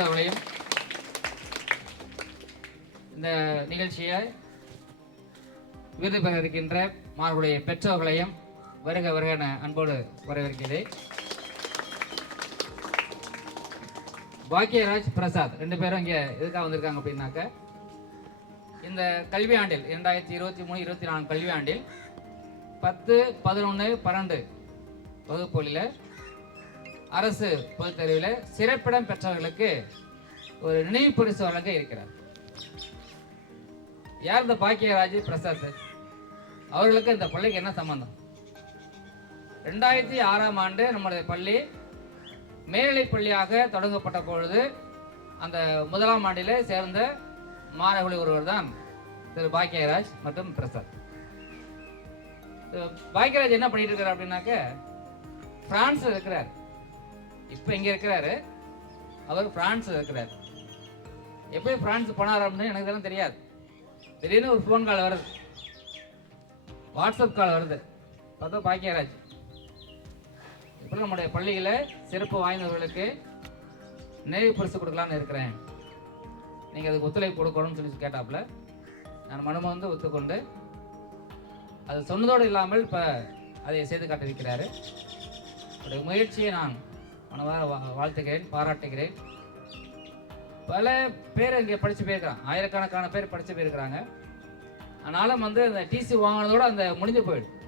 பெற்றோர்களையும் இந்த நிகழ்ச்சியை விருது பெற இருக்கின்ற மாணவர்களுடைய பெற்றோர்களையும் வருக வருக என அன்போடு வரவேற்கிறேன். பாக்கியராஜ் பிரசாத் ரெண்டு பேரும் இங்கே எதுக்காக வந்திருக்காங்க அப்படின்னாக்க இந்த கல்வியாண்டில் இரண்டாயிரத்தி இருபத்தி மூணு இருபத்தி நாலு கல்வியாண்டில் பத்து பதினொன்று பன்னெண்டு வகுப்புகளில் அரசு பொதுத் தேர்வில் சிறப்பிடம் பெற்றவர்களுக்கு ஒரு நினைவு பரிசு வழங்க இருக்கிறார். யார் இந்த பாக்கியராஜ் பிரசாத்? அவர்களுக்கு இந்த பள்ளிக்கு என்ன சம்பந்தம்? ரெண்டாயிரத்தி ஆறாம் ஆண்டு நம்முடைய பள்ளி மேல்நிலைப் பள்ளியாக தொடங்கப்பட்ட பொழுது அந்த முதலாம் ஆண்டில் சேர்ந்த மாணவர்கள் ஒருவர் தான் திரு பாக்கியராஜ் மற்றும் பிரசாத். பாக்கியராஜ் என்ன பண்ணிட்டு இருக்காரு அப்படின்னாக்க பிரான்ஸ் இருக்கிறார். இப்போ இங்கே இருக்கிறாரு. அவர் ஃப்ரான்ஸில் இருக்கிறார். எப்படி ஃப்ரான்ஸ் போனார் அப்படின்னு எனக்கு இதெல்லாம் தெரியாது. திடீர்னு ஒரு ஃபோன் கால் வருது. வாட்ஸ்அப் கால் வருது. பார்த்தா பாக்கியராஜ். இப்படி நம்முடைய பள்ளியில் சிறப்பு வாய்ந்தவர்களுக்கு நினைவு பரிசு கொடுக்கலான்னு இருக்கிறேன். நீங்கள் அதுக்கு ஒத்துழைப்பு கொடுக்கணும்னு சொல்லி கேட்டாப்புல. நான் மனமும் வந்து ஒத்துக்கொண்டு அது சொன்னதோடு இல்லாமல் இப்போ அதை செய்து காட்டியிருக்கிறாரு. அவருடைய முயற்சியை நான் மனதாக வா- வாழ்த்துகிறேன் பாராட்டுகிறேன். பல பேர் இங்கே படித்து போயிருக்கிறாங்க. ஆயிரக்கணக்கான பேர் படித்து போயிருக்கிறாங்க. ஆனாலும் வந்து அந்த டிசி வாங்கினதோட அந்த முடிஞ்சு போயிடும்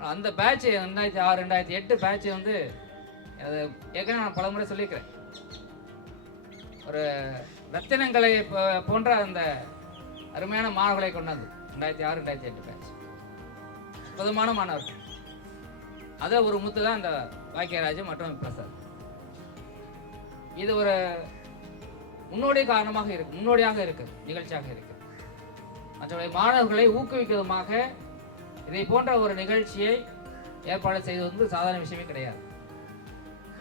அந்த பேட்ச் ரெண்டாயிரத்தி ஆறு ரெண்டாயிரத்தி எட்டு பேட்ச் வந்து அது ஏற்கனவே நான் பல முறை சொல்லியிருக்கிறேன். ஒரு ரத்தினங்களை போ- போன்ற அந்த அருமையான மாணவர்களை கொண்டாந்து ரெண்டாயிரத்தி ஆறு ரெண்டாயிரத்தி எட்டு பேட்ச் அற்புதமான மாணவர்கள். அதை ஒரு முத்து தான் அந்த பாக்கியராஜ் மற்றும் பிரசாத். இது ஒரு முன்னோடி காரணமாக இருக்கு முன்னோடியாக இருக்கு நிகழ்ச்சியாக இருக்கு. மற்றபடி மாணவர்களை ஊக்குவிக்கிறதுமாக இதை போன்ற ஒரு நிகழ்ச்சியை ஏற்பாடு செய்வது வந்து சாதாரண விஷயமே கிடையாது.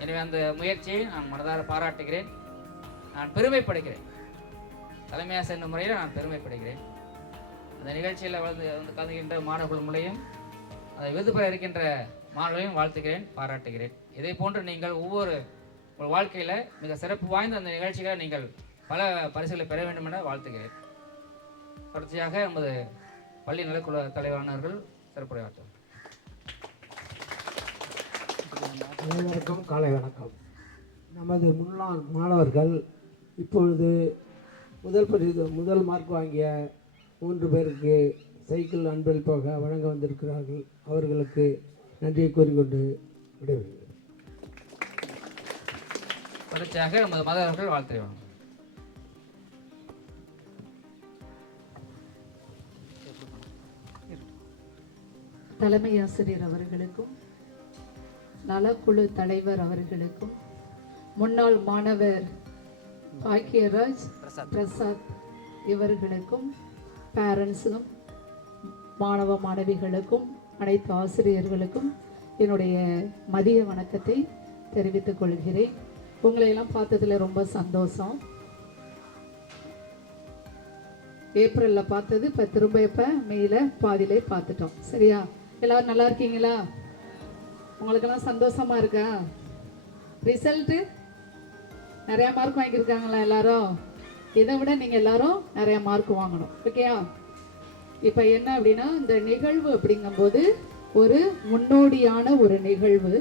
எனவே அந்த முயற்சியை நான் மனதார பாராட்டுகிறேன். நான் பெருமைப்படுகிறேன். தலைமை ஆசிரியர் என்ற முறையில் நான் பெருமைப்படுகிறேன். அந்த நிகழ்ச்சியில் வந்து வந்து கலந்துகின்ற மாணவர்கள் மூலையும் அதை விருது பெற இருக்கின்ற மாணவர்களையும் வாழ்த்துகிறேன் பாராட்டுகிறேன். இதை போன்று நீங்கள் ஒவ்வொரு உங்கள் வாழ்க்கையில் மிக சிறப்பு வாய்ந்த அந்த நிகழ்ச்சிகளை நீங்கள் பல பரிசுகளை பெற வேண்டும் என வாழ்த்துகிறேன். தொடர்ச்சியாக நமது பள்ளி நலக்குழு தலைவரானவர்கள் சிறப்புரையாற்றும் அனைவருக்கும் காலை வணக்கம். நமது முன்னாள் மாணவர்கள் இப்பொழுது முதல் பரிசு முதல் மார்க் வாங்கிய மூன்று பேருக்கு சைக்கிள் அன்பளிப்பாக வழங்க வந்திருக்கிறார்கள். அவர்களுக்கு நன்றியை கூறிக்கொண்டு விடைபெறுகிறேன். தொடர்ச்சியாக நமது மதவர்கள் வாழ்த்துகிறோம். தலைமை ஆசிரியர் அவர்களுக்கும் நலக்குழு தலைவர் அவர்களுக்கும் முன்னாள் மாணவர் பாக்கியராஜ் பிரசாத். இவர்களுக்கும் பேரண்ட்ஸுக்கும் மாணவ மாணவிகளுக்கும் அனைத்து ஆசிரியர்களுக்கும் என்னுடைய மதிய வணக்கத்தை தெரிவித்துக் கொள்கிறேன். உங்களை எல்லாம் பார்த்ததுல ரொம்ப சந்தோஷம். ஏப்ரல்ல பார்த்தது இப்போ திரும்ப இப்போ மேல பாதியிலே பார்த்துட்டோம். சரியா? எல்லாரும் நல்லா இருக்கீங்களா? உங்களுக்கெல்லாம் சந்தோஷமா இருக்கா? ரிசல்ட்டு நிறைய மார்க் வாங்கியிருக்காங்களா எல்லாரும்? இதை விட நீங்கள் எல்லாரும் நிறைய மார்க் வாங்கணும். ஓகேயா? இப்போ என்ன அப்படின்னா இந்த நிகழ்வு அப்படிங்கும்போது ஒரு முன்னோடியான ஒரு நிகழ்வு.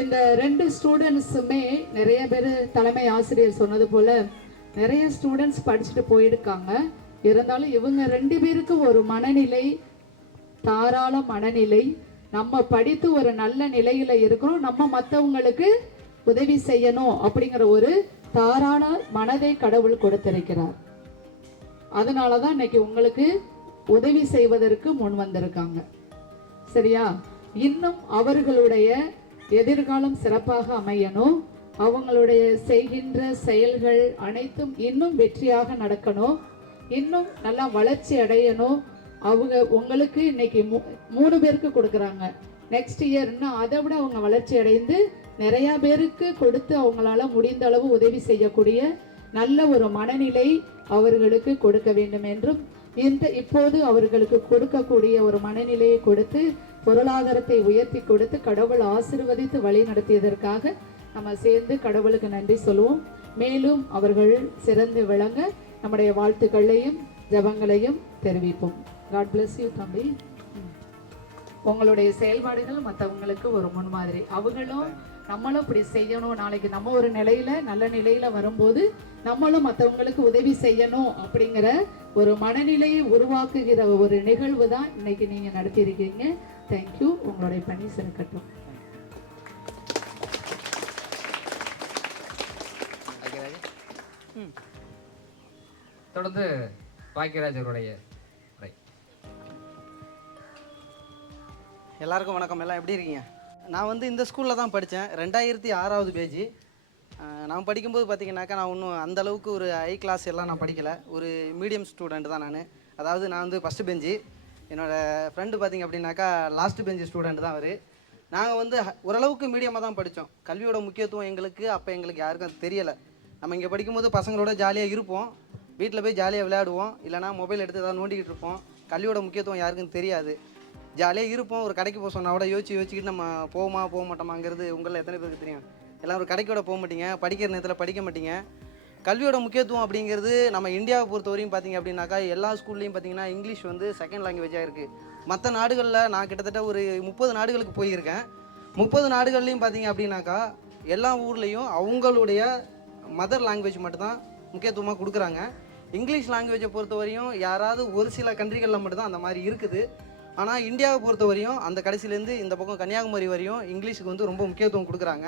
இந்த ரெண்டு ஸ்டூடெண்ட்ஸுமே நிறைய பேர் தலைமை ஆசிரியர் சொன்னது போல் நிறைய ஸ்டூடெண்ட்ஸ் படிச்சுட்டு போயிருக்காங்க. இருந்தாலும் இவங்க ரெண்டு பேருக்கும் ஒரு மனநிலை தாராள மனநிலை. நம்ம படித்து ஒரு நல்ல நிலையில் இருக்கிறோம். நம்ம மற்றவங்களுக்கு உதவி செய்யணும் அப்படிங்கிற ஒரு தாராள மனதை கடவுள் கொடுத்திருக்கிறார். அதனால தான் இன்னைக்கு உங்களுக்கு உதவி செய்வதற்கு முன் வந்திருக்காங்க. சரியா? இன்னும் அவர்களுடைய எதிர்காலம் சிறப்பாக அமையணும். அவங்களுடைய செய்கின்ற செயல்கள் அனைத்தும் இன்னும் வெற்றியாக நடக்கணும். இன்னும் நல்லா வளர்ச்சி அடையணும். அவங்க உங்களுக்கு இன்னைக்கு மூ- மூணு பேருக்கு கொடுக்குறாங்க. நெக்ஸ்ட் இயர் இன்னும் அதை விட அவங்க வளர்ச்சி அடைந்து நிறையா பேருக்கு கொடுத்து அவங்களால முடிந்த அளவு உதவி செய்யக்கூடிய நல்ல ஒரு மனநிலை அவர்களுக்கு கொடுக்க வேண்டும் என்றும் இந்த இப்போது அவர்களுக்கு கொடுக்கக்கூடிய ஒரு மனநிலையை கொடுத்து பொருளாதாரத்தை உயர்த்தி கொடுத்து கடவுள் ஆசிர்வதித்து வழி நடத்தியதற்காக நம்ம சேர்ந்து கடவுளுக்கு நன்றி சொல்லுவோம். மேலும் அவர்கள் சிறந்து விளங்க நம்முடைய வாழ்த்துக்களையும் ஜெபங்களையும் தெரிவிப்போம். காட் பிளஸ் யூ தம்பி. உங்களுடைய செயல்பாடுகள் மற்றவங்களுக்கு ஒரு முன்மாதிரி. அவங்களும் நம்மளும் இப்படி செய்யணும். நாளைக்கு நம்ம ஒரு நிலையில நல்ல நிலையில வரும்போது நம்மளும் மற்றவங்களுக்கு உதவி செய்யணும் அப்படிங்கிற ஒரு மனநிலையை உருவாக்குகிற ஒரு நிகழ்வு தான் இன்னைக்கு நீங்க நடத்தியிருக்கீங்க. தேங்க்யூ உங்களுடைய பணி சிறக்கட்டும். தொடர்ந்து பாக்கியராஜ் அவருடைய உரை. எல்லாருக்கும் வணக்கம். எல்லாம் எப்படி இருக்கீங்க? நான் வந்து இந்த ஸ்கூலில் தான் படித்தேன். ரெண்டாயிரத்தி ஆறாவது பேஜி நான் படிக்கும்போது பார்த்தீங்கன்னாக்கா நான் ஒன்றும் அந்த அளவுக்கு ஒரு ஹை கிளாஸ் எல்லாம் நான் படிக்கலை. ஒரு மீடியம் ஸ்டூடெண்ட் தான் நான். அதாவது நான் வந்து ஃபஸ்ட்டு பெஞ்சு என்னோடய ஃப்ரெண்டு பார்த்திங்க அப்படின்னாக்கா லாஸ்ட் பெஞ்சு ஸ்டூடெண்ட் தான் அவர். நாங்கள் வந்து ஓரளவுக்கு மீடியமாக தான் படித்தோம். கல்வியோட முக்கியத்துவம் எங்களுக்கு அப்போ எங்களுக்கு யாருக்கும் அது தெரியலை. நம்ம இங்கே படிக்கும்போது பசங்களோட ஜாலியாக இருப்போம். வீட்டில் போய் ஜாலியாக விளையாடுவோம். இல்லைனா மொபைல் எடுத்து ஏதாவது நோண்டிக்கிட்டு இருப்போம். கல்வியோட முக்கியத்துவம் யாருக்கும் தெரியாது. ஜாலியாக இருப்போம். ஒரு கடைக்கு போக சொன்னால் கூட யோசிச்சு யோசிச்சுக்கிட்டு நம்ம போவோமா போக மாட்டோமாங்கிறது உங்களில் எத்தனை பேருக்கு தெரியும்? எல்லாம் ஒரு கடைக்கோட போக மாட்டீங்க படிக்கிற நேரத்தில் படிக்க மாட்டீங்க. கல்வியோட முக்கியத்துவம் அப்படிங்கிறது நம்ம இந்தியாவை பொறுத்த வரையும் பார்த்தீங்க அப்படின்னாக்கா எல்லா ஸ்கூல்லையும் பார்த்தீங்கன்னா இங்கிலீஷ் வந்து செகண்ட் லாங்குவேஜாக இருக்குது மற்ற நாடுகளில் நான் கிட்டத்தட்ட ஒரு முப்பது நாடுகளுக்கு போயிருக்கேன். முப்பது நாடுகள்லையும் பார்த்தீங்க அப்படின்னாக்கா எல்லா ஊர்லேயும் அவங்களுடைய மதர் லாங்குவேஜ் மட்டும்தான் முக்கியத்துவமாக கொடுக்குறாங்க. இங்கிலீஷ் லாங்குவேஜை பொறுத்த வரையும் யாராவது ஒரு சில கண்ட்ரிகளில் மட்டும்தான் அந்த மாதிரி இருக்குது. ஆனால் இந்தியாவை பொறுத்த வரையும் அந்த கடைசிலேருந்து இந்த பக்கம் கன்னியாகுமரி வரையும் இங்கிலீஷுக்கு வந்து ரொம்ப முக்கியத்துவம் கொடுக்குறாங்க.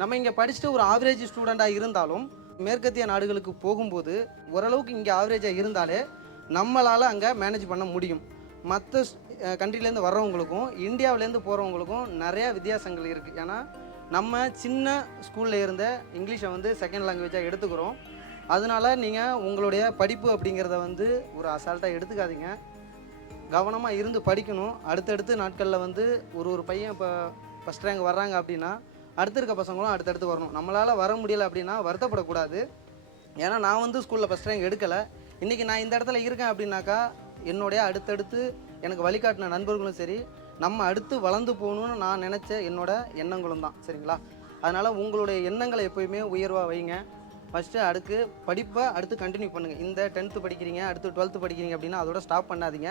நம்ம இங்கே படிச்சுட்டு ஒரு ஆவரேஜ் ஸ்டூடெண்ட்டாக இருந்தாலும் மேற்கத்திய நாடுகளுக்கு போகும்போது ஓரளவுக்கு இங்கே ஆவரேஜாக இருந்தாலே நம்மளால் அங்கே மேனேஜ் பண்ண முடியும். மற்ற கண்ட்ரிலேருந்து வர்றவங்களுக்கும் இந்தியாவிலேருந்து போகிறவங்களுக்கும் நிறையா வித்தியாசங்கள் இருக்குது ஏன்னா நம்ம சின்ன ஸ்கூலில் இருந்த இங்கிலீஷை வந்து செகண்ட் லாங்குவேஜாக எடுத்துக்கிறோம். அதனால நீங்கள் உங்களுடைய படிப்பு அப்படிங்கிறத வந்து ஒரு அசால்ட்டாக எடுத்துக்காதீங்க. கவனமாக இருந்து படிக்கணும். அடுத்தடுத்து நாட்களில் வந்து ஒரு ஒரு பையன் இப்போ ஃபஸ்ட் ரேங்க் வர்றாங்க அப்படின்னா அடுத்து இருக்க பசங்களும் அடுத்தடுத்து வரணும். நம்மளால் வர முடியல அப்படின்னா வருத்தப்படக்கூடாது. ஏன்னா நான் வந்து ஸ்கூலில் ஃபஸ்ட் ரேங்க் எடுக்கலை. இன்றைக்கி நான் இந்த இடத்துல இருக்கேன் அப்படின்னாக்கா என்னுடைய அடுத்தடுத்து எனக்கு வழிகாட்டின நண்பர்களும் சரி நம்ம அடுத்து வளர்ந்து போகணும்னு நான் நினச்ச என்னோட எண்ணங்களும் தான். சரிங்களா? அதனால் உங்களுடைய எண்ணங்களை எப்போயுமே உயர்வாக வைங்க. ஃபஸ்ட்டு அடுத்து படிப்பை அடுத்து கண்டினியூ பண்ணுங்கள் இந்த டென்த்து படிக்கிறீங்க அடுத்து டுவெல்த்து படிக்கிறீங்க அப்படின்னா அதோட ஸ்டாப் பண்ணாதீங்க.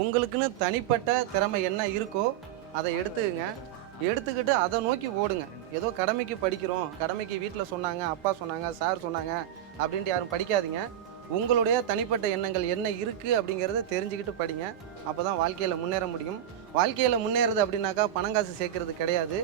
உங்களுக்குன்னு தனிப்பட்ட திறமை என்ன இருக்கோ அதை எடுத்துக்கங்க. எடுத்துக்கிட்டு அதை நோக்கி ஓடுங்க. ஏதோ கடமைக்கு படிக்கிறோம். கடமைக்கு வீட்டில் சொன்னாங்க அப்பா சொன்னாங்க சார் சொன்னாங்க அப்படின்ட்டு யாரும் படிக்காதீங்க. உங்களுடைய தனிப்பட்ட எண்ணங்கள் என்ன இருக்குது அப்படிங்கிறத தெரிஞ்சுக்கிட்டு படிங்க. அப்போ தான் வாழ்க்கையில் முன்னேற முடியும். வாழ்க்கையில் முன்னேறது அப்படின்னாக்கா பணம் காசு சேர்க்கறது கிடையாது.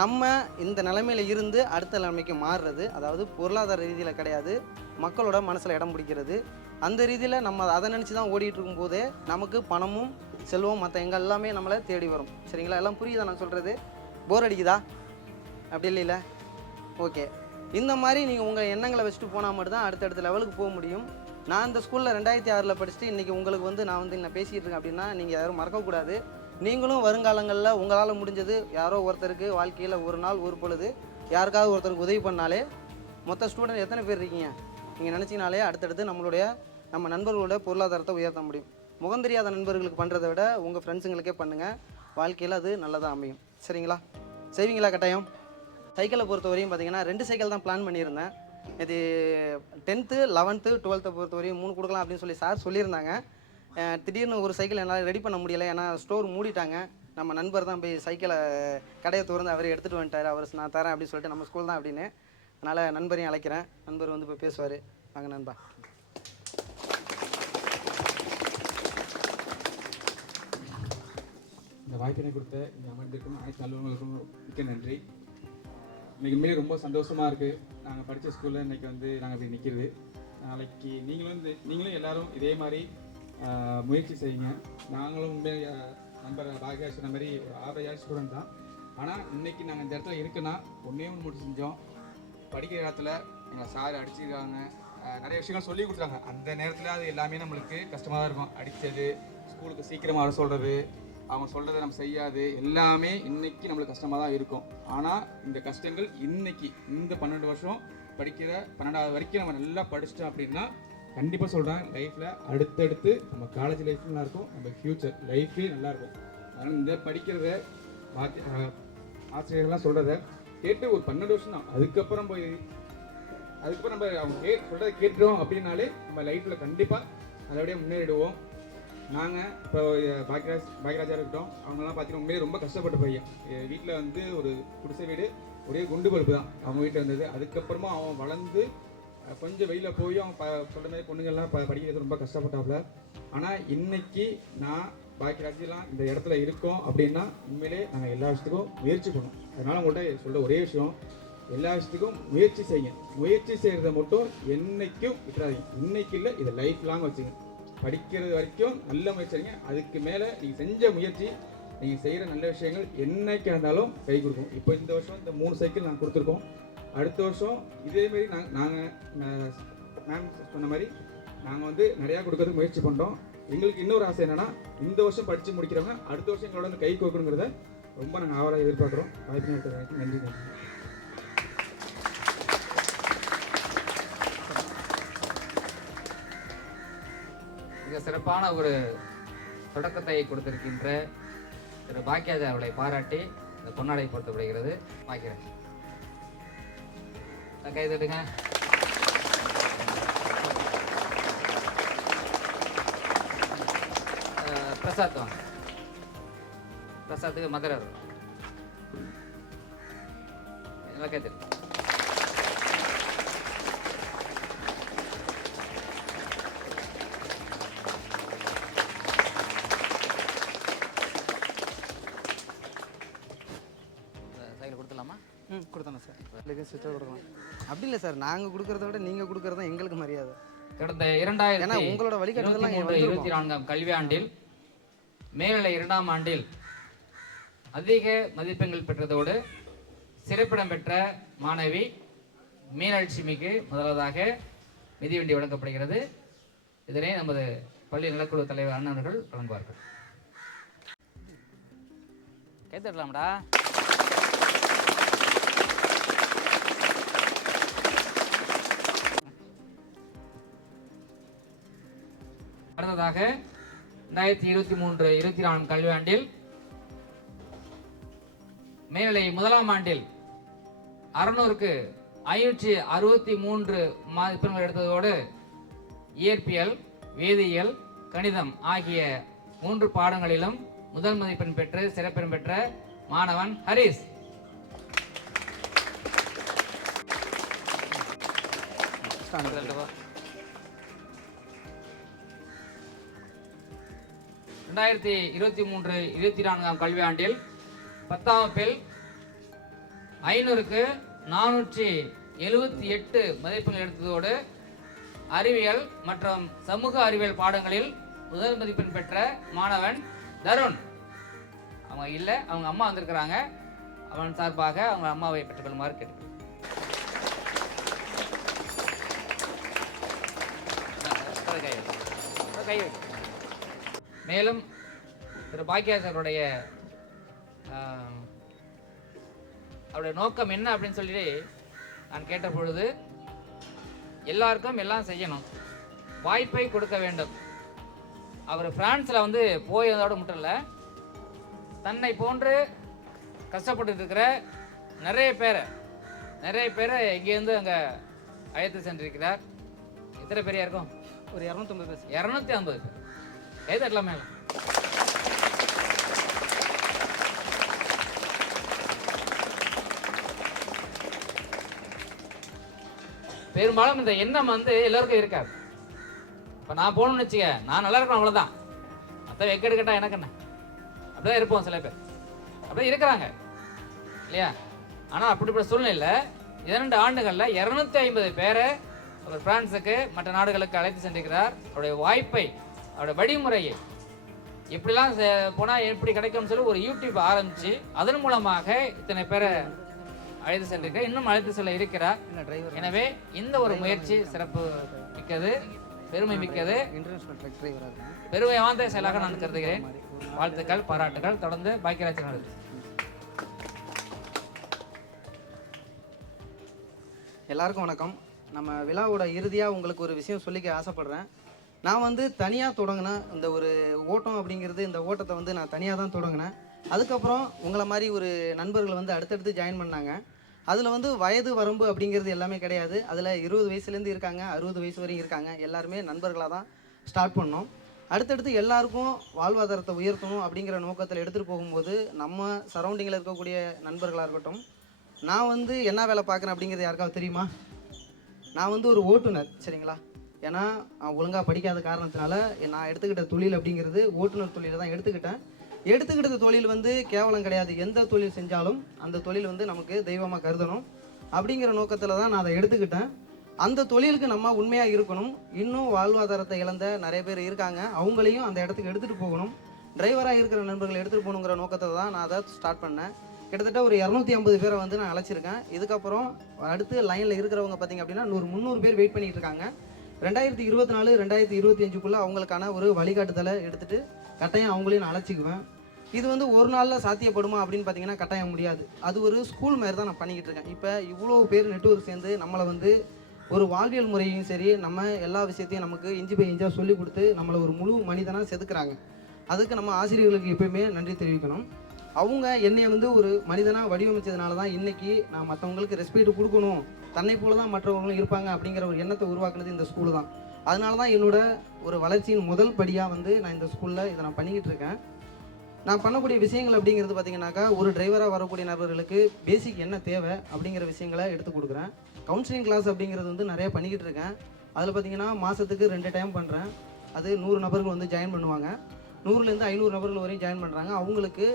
நம்ம இந்த நிலைமையில் இருந்து அடுத்த நிலைமைக்கு மாறுறது அதாவது பொருளாதார ரீதியில் கிடையாது. மக்களோட மனசில் இடம் பிடிக்கிறது. அந்த ரீதியில் நம்ம அதை நினச்சி தான் ஓடிட்டு இருக்கும்போது நமக்கு பணமும் செல்வம் மற்ற எங்கள் எல்லாமே நம்மளை தேடி வரும். சரிங்களா? எல்லாம் புரியுதா நான் சொல்கிறது போர் அடிக்குதா? அப்படி இல்லைல்ல? ஓகே இந்த மாதிரி நீங்கள் உங்கள் எண்ணங்களை வச்சுட்டு போனால் மட்டும்தான் அடுத்தடுத்த லெவலுக்கு போக முடியும். நான் இந்த ஸ்கூலில் ரெண்டாயிரத்தி ஆறில் படிச்சுட்டு இன்றைக்கி உங்களுக்கு வந்து நான் வந்து நான் பேசிகிட்டு இருக்கேன் அப்படின்னா நீங்கள் யாரும் மறக்கக்கூடாது. நீங்களும் வருங்காலங்களில் உங்களால் முடிஞ்சது யாரோ ஒருத்தருக்கு வாழ்க்கையில் ஒரு நாள் ஒரு பொழுது யாருக்காவது ஒருத்தருக்கு உதவி பண்ணாலே மொத்த ஸ்டூடெண்ட் எத்தனை பேர் இருக்கீங்க? நீங்கள் நினச்சினாலே அடுத்தடுத்து நம்மளுடைய நம்ம நண்பர்களோட பொருளாதாரத்தை உயர்த்த முடியும். முகம் தெரியாத நண்பர்களுக்கு பண்ணுறதை விட உங்கள் ஃப்ரெண்ட்ஸுங்களுக்கே பண்ணுங்கள் வாழ்க்கையில் அது நல்லதாக அமையும். சரிங்களா? செய்வீங்களா கட்டாயம்? சைக்கிளை பொறுத்த வரையும் பார்த்தீங்கன்னா ரெண்டு சைக்கிள் தான் பிளான் பண்ணியிருந்தேன். இது டென்த்து லெவன்த்து டுவெல்த்தை பொறுத்த வரையும் மூணு கொடுக்கலாம் அப்படின்னு சொல்லி சார் சொல்லியிருந்தாங்க. திடீர்னு ஒரு சைக்கிள் என்னால் ரெடி பண்ண முடியல. ஏன்னா ஸ்டோர் மூடிட்டாங்க. நம்ம நண்பர் தான் போய் சைக்கிளை கடையை திறந்து அவரே எடுத்துகிட்டு வந்துட்டார். அவர் நான் தரேன் அப்படின்னு சொல்லிட்டு நம்ம ஸ்கூல் தான் அப்படின்னு. அதனால் நண்பரையும் அழைக்கிறேன். நண்பர் வந்து இப்போ பேசுவார். வாங்க நண்பா. இந்த வாய்ப்பினை கொடுத்த இந்த அமைப்பிற்கும் அனைத்து அலுவலர்களுக்கும் மிக்க நன்றி. இன்னைக்கு உண்மையிலே ரொம்ப சந்தோஷமாக இருக்குது நாங்கள் படித்த ஸ்கூலில் இன்றைக்கி வந்து நாங்கள் இப்படி நிற்கிறது நாளைக்கு நீங்களும் வந்து நீங்களும் எல்லாரும் இதே மாதிரி முயற்சி செய்யுங்க. நாங்களும் உண்மை நண்பர் பாகியா சொன்ன மாதிரி ஒரு ஆவரேஜ் ஸ்டூடெண்ட் தான். ஆனால் இன்னைக்கு நாங்கள் இந்த இடத்துல இருக்குன்னா ஒன்றே ஒன்று மட்டும் செஞ்சோம். படிக்கிற இடத்துல எங்களை சார் அடிச்சிருக்காங்க. நிறைய விஷயங்கள் சொல்லி கொடுத்துருக்காங்க அந்த நேரத்தில் அது எல்லாமே நம்மளுக்கு கஷ்டமாக தான் இருக்கும். அடித்தது ஸ்கூலுக்கு சீக்கிரமாக வர சொல்கிறது அவங்க சொல்கிறத நம்ம செய்யாது. எல்லாமே இன்னைக்கு நம்மளுக்கு கஷ்டமாக தான் இருக்கும். ஆனால் இந்த கஷ்டங்கள் இன்னைக்கு இந்த பன்னெண்டு வருஷம் படிக்கிற பன்னெண்டாவது வரைக்கும் நம்ம நல்லா படிச்சிட்டோம் அப்படின்னா கண்டிப்பாக சொல்கிறேன் லைஃப்பில் அடுத்தடுத்து நம்ம காலேஜ் லைஃப் நல்லாயிருக்கும். நம்ம ஃப்யூச்சர் லைஃப்பே நல்லாயிருக்கும். அதனால் இந்த படிக்கிறத ஆசிரியர்கள்லாம் சொல்கிறத கேட்டு ஒரு பன்னெண்டு வருஷம் தான். அதுக்கப்புறம் போய் அதுக்கப்புறம் நம்ம அவங்க கே சொல்கிறத கேட்டுருவோம் அப்படின்னாலே நம்ம லைஃப்பில் கண்டிப்பாக நல்லபடியாக முன்னேறிடுவோம். நாங்கள் இப்போ பாக்யராஜ் பாக்யராஜாக இருக்கட்டும் அவங்கெல்லாம் பார்த்தீங்கன்னா உண்மையிலே ரொம்ப கஷ்டப்பட்டு பையன். வீட்டில் வந்து ஒரு குடிசை வீடு ஒரே குண்டு பல்பு தான் அவங்க வீட்டில் இருந்தது. அதுக்கப்புறமா அவன் வளர்ந்து கொஞ்சம் வெயிலில் போய் அவன் ப சொல்கிற மாதிரி பொண்ணுங்கள்லாம் ப படிக்கிறது ரொம்ப கஷ்டப்பட்டாப்புல. ஆனால் இன்னைக்கு நான் பாக்கி பாக்கியராஜெல்லாம் இந்த இடத்துல இருக்கோம் அப்படின்னா உண்மையிலே நாங்கள் எல்லா விஷயத்துக்கும் முயற்சி பண்ணோம். அதனால் உங்கள்கிட்ட சொல்ல ஒரே விஷயம் எல்லா விஷயத்துக்கும் முயற்சி செய்யுங்க. முயற்சி செய்கிறத மட்டும் என்னைக்கும் விட்டுறாதீங்க. இன்னைக்கு இல்லை இதை லைஃப் லாங் வச்சுங்க. படிக்கிறது வரைக்கும் நல்ல முயற்சி செய்யுங்க. அதுக்கு மேலே நீங்கள் செஞ்ச முயற்சி நீங்கள் செய்கிற நல்ல விஷயங்கள் என்னைக்கு இருந்தாலும் கை கொடுக்கும். இப்போ இந்த வருஷம் இந்த மூணு சைக்கிள் நாங்கள் கொடுத்துருக்கோம். அடுத்த வருஷம் இதேமாரி நாங்கள் நாங்கள் மேம் சொன்ன மாதிரி நாங்கள் வந்து நிறையா கொடுக்கறதுக்கு முயற்சி பண்ணுறோம் எங்களுக்கு இன்னொரு ஆசை என்னன்னா இந்த வருஷம் படித்து முடிக்கிறவங்க அடுத்த வருஷம் எங்களோட வந்து கை கோக்கணுங்கிறத ரொம்ப நாங்கள் ஆவலாக எதிர்பார்க்குறோம். வாய்ப்பு எடுத்ததுக்கு நன்றி நன்றி. மிக சிறப்பான ஒரு தொடக்கத்தை கொடுத்திருக்கின்ற திரு பாக்கியாஜா அவர்களை பாராட்டி இந்த பொன்னாடை பொருத்தப்படுகிறது பாக்கிறேன் கைதட்டுங்க பிரசாத் வாங்க பிரசாத்துக்கு மதுரர் எல்லாம் கை தட்டு சைக்கிள் கொடுத்துடலாமா ம் கொடுத்தோம் சார் கொடுக்கலாம் அப்படி இல்லை சார் நாங்கள் கொடுக்குறத விட நீங்கள் கொடுக்குறது தான் எங்களுக்கு மரியாதை கடந்த ஏன்னா இரண்டாயிரத்தி உங்களோட வந்திருக்கும். இருபத்தி நான்காம் கல்வியாண்டில் மேல்நிலை இரண்டாம் ஆண்டில் அதிக மதிப்பெண்கள் பெற்றதோடு சிறப்பிடம் பெற்ற மாணவி மீனாட்சிமிக்கு முதலாவதாக மிதிவண்டி வழங்கப்படுகிறது. இதனை நமது பள்ளி நலக்குழு தலைவர் அண்ணன் அவர்கள் வழங்குவார்கள். கைத்தட்டலாம்டா அடுத்ததாக ரெண்டாயிரத்தி இருபத்தி மூன்று இருபத்தி நான்கு கல்வியாண்டில் மேல்நிலை முதலாம் ஆண்டில் அறுநூறுக்கு ஐநூற்றி அறுபத்தி மூன்று மதிப்பெண்கள் எடுத்ததோடு இயற்பியல் வேதியியல் கணிதம் ஆகிய மூன்று பாடங்களிலும் முதல் மதிப்பெண் பெற்று சிறப்பெண் பெற்ற மாணவன் ஹரிஸ். ரெண்டாயிரத்தி இருபத்தி மூன்று இருபத்தி நான்காம் கல்வியாண்டில் பத்தாம் வகுப்பில் ஐநூறுக்கு நானூற்றி எழுபத்தி எட்டு மதிப்பெண்கள் எடுத்ததோடு அறிவியல் மற்றும் சமூக அறிவியல் பாடங்களில் முதல் மதிப்பெண் பெற்ற மாணவன் தருண். அவங்க இல்லை அவங்க அம்மா வந்திருக்கிறாங்க. அவன் சார்பாக அவங்க அம்மாவை பெற்றுக்கொள்ளுமாறு கேட்டு கை மேலும் திரு பாக்கியாசருடைய அவருடைய நோக்கம் என்ன அப்படின்னு சொல்லி நான் கேட்ட பொழுது எல்லாருக்கும் எல்லாம் செய்யணும். வாய்ப்பை கொடுக்க வேண்டும். அவர் பிரான்ஸில் வந்து போயதோட மட்டும் இல்லை தன்னை போன்று கஷ்டப்பட்டு இருக்கிற நிறைய பேரை நிறைய பேரை இங்கேருந்து அங்கே அழைத்து சென்றிருக்கிறார். எத்தனை பேரையா இருக்கும் ஒரு இரநூத்தொம்பது பேர் இரநூத்தி ஐம்பது பேர். கை தட்டலாம் மேலே பெரும்பாலும் இந்த எண்ணம் வந்து எல்லோருக்கும் இருக்காது. இப்போ நான் போகணும்னு வச்சுக்க நான் நல்லா இருக்கணும் அவ்வளோதான் மற்ற வெக்கெடு கேட்டால் எனக்கு என்ன? அப்படிதான் இருப்போம் சில பேர். அப்படியே இருக்கிறாங்க. இல்லையா? ஆனால் அப்படிப்பட்ட சூழ்நிலையில் இரண்டு ஆண்டுகளில் இரநூத்தி ஐம்பது பேரை அவர் பிரான்ஸுக்கு மற்ற நாடுகளுக்கு அழைத்து சென்றிருக்கிறார். அவருடைய வாய்ப்பை அவருடைய வழிமுறையை. எப்படிலாம் போனால் எப்படி கிடைக்கும்னு சொல்லி ஒரு யூடியூப் ஆரம்பித்து அதன் மூலமாக இத்தனை பேரை அழைத்து சென்றிருக்கிறார் இன்னும் அழைத்து செல்ல இருக்கிறார். எனவே இந்த ஒரு முயற்சி சிறப்பு மிக்கது பெருமை மிக்கது. பெருமை வாய்ந்த செயலாக நான் கருதுகிறேன். வாழ்த்துக்கள் பாராட்டுகள் தொடர்ந்து பாக்கியராஜ் நடத்து எல்லாருக்கும் வணக்கம். நம்ம விழாவோட இறுதியாக உங்களுக்கு ஒரு விஷயம் சொல்லிக்க ஆசைப்படுறேன். நான் வந்து தனியாக தொடங்கினேன் இந்த ஒரு ஓட்டம் அப்படிங்கிறது இந்த ஓட்டத்தை வந்து நான் தனியாக தான் தொடங்கினேன் அதுக்கப்புறம் உங்களை மாதிரி ஒரு நண்பர்கள் வந்து அடுத்தடுத்து ஜாயின் பண்ணாங்க. அதில் வந்து வயது வரம்பு அப்படிங்கிறது எல்லாமே கிடையாது. அதில் இருபது வயசுலேருந்து இருக்காங்க அறுபது வயசு வரையும் இருக்காங்க. எல்லாருமே நண்பர்களாக தான் ஸ்டார்ட் பண்ணோம். அடுத்தடுத்து எல்லாருக்கும் வாழ்வாதாரத்தை உயர்த்தணும் அப்படிங்கிற நோக்கத்தில் எடுத்துகிட்டு போகும்போது நம்ம சரௌண்டிங்கில் இருக்கக்கூடிய நண்பர்களாக இருக்கட்டும் நான் வந்து என்ன வேலை பார்க்குறேன் அப்படிங்கிறது யாருக்காவது தெரியுமா? நான் வந்து ஒரு ஓட்டுநர் சரிங்களா? ஏன்னா ஒழுங்காக படிக்காத காரணத்தினால நான் எடுத்துக்கிட்ட தொழில் அப்படிங்கிறது ஓட்டுநர் தொழிலை தான் எடுத்துக்கிட்டேன். எடுத்துக்கிட்ட தொழில் வந்து கேவலம் கிடையாது. எந்த தொழில் செஞ்சாலும் அந்த தொழில் வந்து நமக்கு தெய்வமாக கருதணும். அப்படிங்கிற நோக்கத்தில் தான் நான் அதை எடுத்துக்கிட்டேன். அந்த தொழிலுக்கு நம்ம உண்மையாக இருக்கணும். இன்னும் வாழ்வாதாரத்தை இழந்த நிறைய பேர் இருக்காங்க. அவங்களையும் அந்த இடத்துக்கு எடுத்துகிட்டு போகணும். டிரைவராக இருக்கிற நண்பர்களை எடுத்துகிட்டு போகணுங்கிற நோக்கத்தில் தான் நான் அதை ஸ்டார்ட் பண்ணேன். கிட்டத்தட்ட ஒரு இரநூத்தி ஐம்பது பேரை வந்து நான் அழைச்சிருக்கேன். இதுக்கப்புறம் அடுத்து லைனில் இருக்கிறவங்க பார்த்தீங்க அப்படின்னா நூறு முந்நூறு பேர் வெயிட் பண்ணிகிட்டு இருக்காங்க. ரெண்டாயிரத்தி இருபத்தி நாலு ரெண்டாயிரத்தி இருபத்தி அஞ்சுக்குள்ளே அவங்களுக்கான ஒரு வழிகாட்டுதலை எடுத்துகிட்டு கட்டாயம் அவங்களையும் நான் அழைச்சிக்குவேன். இது வந்து ஒரு நாளில் சாத்தியப்படுமா அப்படின்னு பார்த்தீங்கன்னா கட்டாயம் முடியாது. அது ஒரு ஸ்கூல் மாதிரி தான் நான் பண்ணிக்கிட்டு இருக்கேன். இப்போ இவ்வளோ பேர் நெட்வொர்க் சேர்ந்து நம்மளை வந்து ஒரு வாழ்வியல் முறையும் சரி நம்ம எல்லா விஷயத்தையும் நமக்கு இஞ்சி பை இஞ்சாக சொல்லி கொடுத்து நம்மளை ஒரு முழு மனிதனாக செதுக்குறாங்க. அதுக்கு நம்ம ஆசிரியர்களுக்கு எப்பயுமே நன்றி தெரிவிக்கணும். அவங்க என்னை வந்து ஒரு மனிதனாக வடிவமைச்சதுனால தான் இன்னைக்கு நான் மற்றவங்களுக்கு ரெஸ்பெக்ட் கொடுக்கணும். தன்னை போல தான் மற்றவர்களும் இருப்பாங்க அப்படிங்கிற ஒரு எண்ணத்தை உருவாக்குனது இந்த ஸ்கூல் தான். அதனால தான் என்னோட ஒரு வளர்ச்சியின் முதல் படியாக வந்து நான் இந்த ஸ்கூலில் இதை நான் பண்ணிக்கிட்டு இருக்கேன். நான் பண்ணக்கூடிய விஷயங்கள் அப்படிங்கிறது பார்த்தீங்கன்னாக்கா ஒரு டிரைவராக வரக்கூடிய நபர்களுக்கு பேசிக் என்ன தேவை அப்படிங்கிற விஷயங்களை எடுத்து கொடுக்குறேன். கவுன்சிலிங் கிளாஸ் அப்படிங்கிறது வந்து நிறைய பண்ணிக்கிட்டு இருக்கேன். அதில் பார்த்தீங்கன்னா மாதத்துக்கு ரெண்டு டைம் பண்ணுறேன் அது நூறு நபர்கள் வந்து ஜாயின் பண்ணுவாங்க. நூறுலேருந்து ஐநூறு நபர்கள் வரையும் ஜாயின் பண்ணுறாங்க அவங்களுக்கு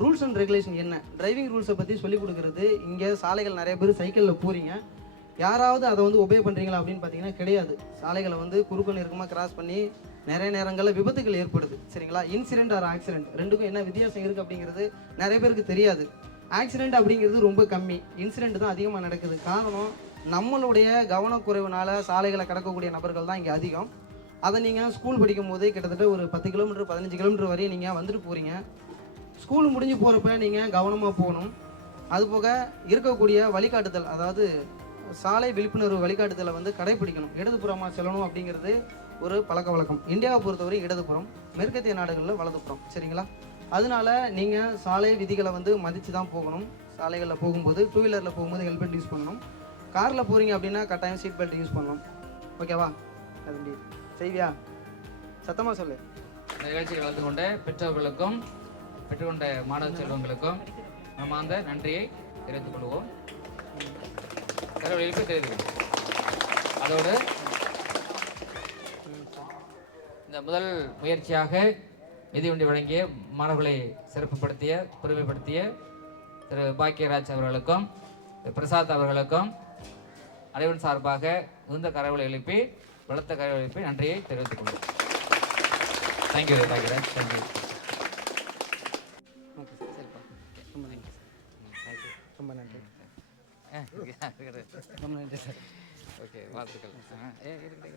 ரூல்ஸ் அண்ட் ரெகுலேஷன் என்ன? டிரைவிங் ரூல்ஸை பற்றி சொல்லிக் கொடுக்குறது. இங்கே சாலைகள் நிறைய பேர் சைக்கிளில் போகிறீங்க யாராவது அதை வந்து ஒபே பண்ணுறீங்களா அப்படின்னு பார்த்தீங்கன்னா கிடையாது. சாலைகளை வந்து குறுக்கு நெருக்கமாக கிராஸ் பண்ணி நிறைய நேரங்களில் விபத்துகள் ஏற்படுது. சரிங்களா? இன்சிடென்ட் ஆர் ஆக்சிடென்ட் ரெண்டுக்கும் என்ன வித்தியாசம் இருக்குது அப்படிங்கிறது நிறைய பேருக்கு தெரியாது. ஆக்சிடென்ட் அப்படிங்கிறது ரொம்ப கம்மி. இன்சிடென்ட் தான் அதிகமாக நடக்குது. காரணம் நம்மளுடைய கவனக்குறைவுனால சாலைகளை கடக்கக்கூடிய நபர்கள் தான் இங்கே அதிகம். அதை நீங்கள் ஸ்கூல் படிக்கும் போதே கிட்டத்தட்ட ஒரு பத்து கிலோமீட்டர் பதினஞ்சு கிலோமீட்டர் வரையும் நீங்கள் வந்துட்டு போகிறீங்க ஸ்கூல் முடிஞ்சு போகிறப்ப நீங்கள் கவனமாக போகணும். அதுபோக இருக்கக்கூடிய வழிகாட்டுதல் அதாவது சாலை விழிப்புணர்வு வழிகாட்டுதலை வந்து கடைபிடிக்கணும் இடதுபுறமாக செல்லணும் அப்படிங்கிறது ஒரு பழக்க வழக்கம். இந்தியாவை பொறுத்தவரை இடதுபுறம் மேற்கத்திய நாடுகளில் வலதுபுறம். சரிங்களா? அதனால நீங்கள் சாலை விதிகளை வந்து மதித்து தான் போகணும். சாலைகளில் போகும்போது டூ வீலரில் போகும்போது ஹெல்மெட் யூஸ் பண்ணணும். காரில் போகிறீங்க அப்படின்னா கட்டாயம் சீட் பெல்ட் யூஸ் பண்ணணும். ஓகேவா அது செய்வியா சத்தமாக சொல்லு. இந்த நிகழ்ச்சியில் கலந்து கொண்ட பெற்றோர்களுக்கும் பெற்றுக்கொண்ட மாணவ செல்வங்களுக்கும் நம்ம அந்த நன்றியை தெரிவித்துக் கொள்வோம். கரவழிப்பு தெரிவித்து அதோடு இந்த முதல் முயற்சியாக மிதிவண்டி வழங்கிய மாணவர்களை சிறப்புப்படுத்திய பெருமைப்படுத்திய திரு பாக்கியராஜ் அவர்களுக்கும் பிரசாத் அவர்களுக்கும் அனைவன் சார்பாக உந்த கரவலை எழுப்பி பலத்த கரவலை எழுப்பி நன்றியை தெரிவித்துக் கொள்வோம். Thank you Bhagyaraj. Thank you okay sir சரிப்பா ரொம்ப நன்றி சார் ரொம்ப நன்றி ரொம்ப நன்றி சார் ஓகே வாழ்த்துக்கள் ஆ, ஏ, இருக்கட்டும், இருக்கட்டும், இருக்கட்டும்.